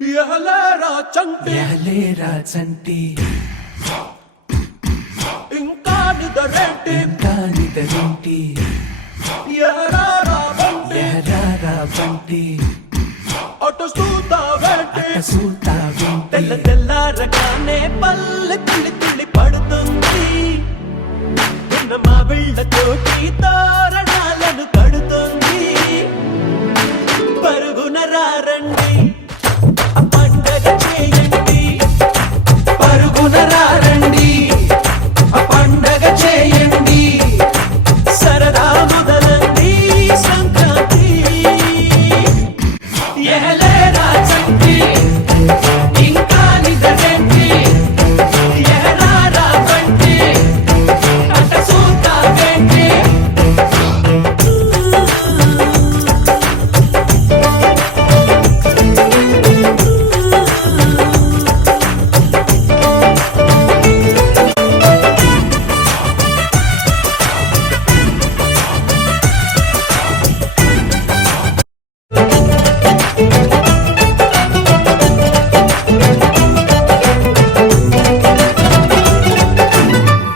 ఎహలేరా చంటి ఇంకా నిదరేంటి ఎహరారా బంటి అటు చూస్తావేంటి తెల్ల తెల్లారగానే పల్లె తుల్లి తుల్లి పడుతుంది నిన్న మా వీళ్ళతోటి తోరణాలను కడుతుంది పరుగున రారండి పండగ చేయండి పరుగున రారండి పండగ చేయండి సరదా మొదలండి సంక్రాంతి ఎహలేరా చంటి ఇంకా నిదరేంటి ఎహరారా బంటి అట్ట చూస్తావేంటి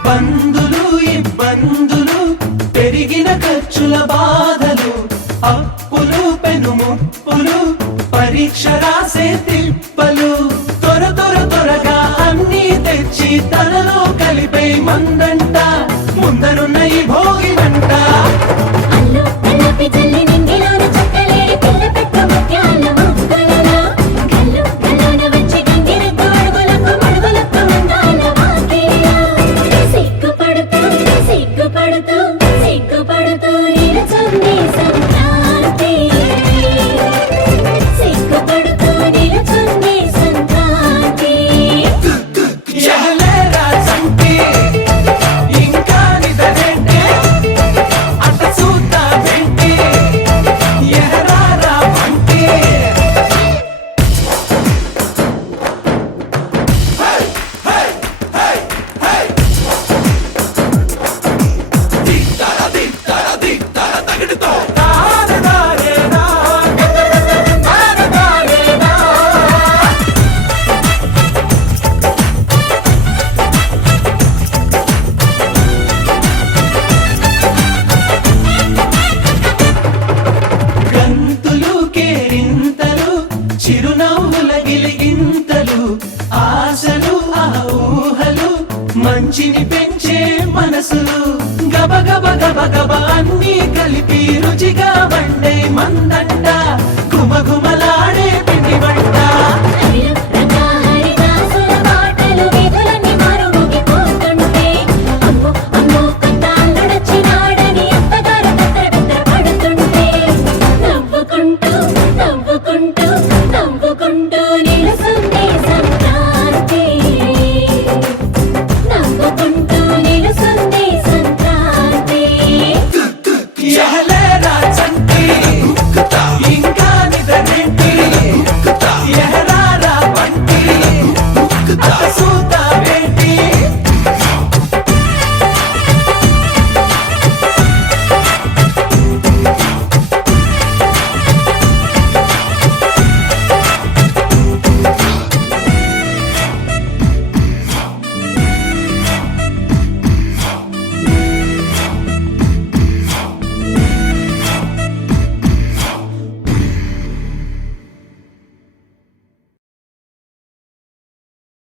బంధులు ఇబ్బందులు పెరిగిన ఖర్చుల బాధలు అప్పులు పెనుముప్పులు పరీక్ష రాసే తిప్పలు త్వరగా అన్నీ తెచ్చి తనలో కలిపే మందంట ముందరున్న ఈ భోగినంట అల్లు అల్లపి జల్లి నింగిలోన చక్కలేడి పిల్ల పెట్ట ముత్యాల మొక్కలలో గల్లు గల్లున వచ్చి గంగిరెద్దు అడుగులకు అందాల వాకిలిలో సిగ్గుపడుతూ నిలుచుంది సంక్రాంతి సిగ్గుపడుతూ నిలుచుంది సంక్రాంతి ఎహలేరా చంటి ఇంకా నిదరేంటి అట్ట చూస్తావేంటి ఎహరారా బంటి గంతులు కేరింతలు చిరునవ్వుల గిలిగింతలు ఆశలు ఆ ఊహలు మంచిని పెంచే మనసులు గబ అన్నీ కలిపి రుచిగా వండే మందంట గుమగుమలాడే పిండి వంట హరిలో రంగా హరిదాసుల పాటలు వీధులన్నీ మారుమోగిపోతుంటే అమ్మో అమ్మో కొత్త అల్లుడొచ్చినాడని అత్తగారు బెత్తర పడుతుంటే నవ్వుకుంటూ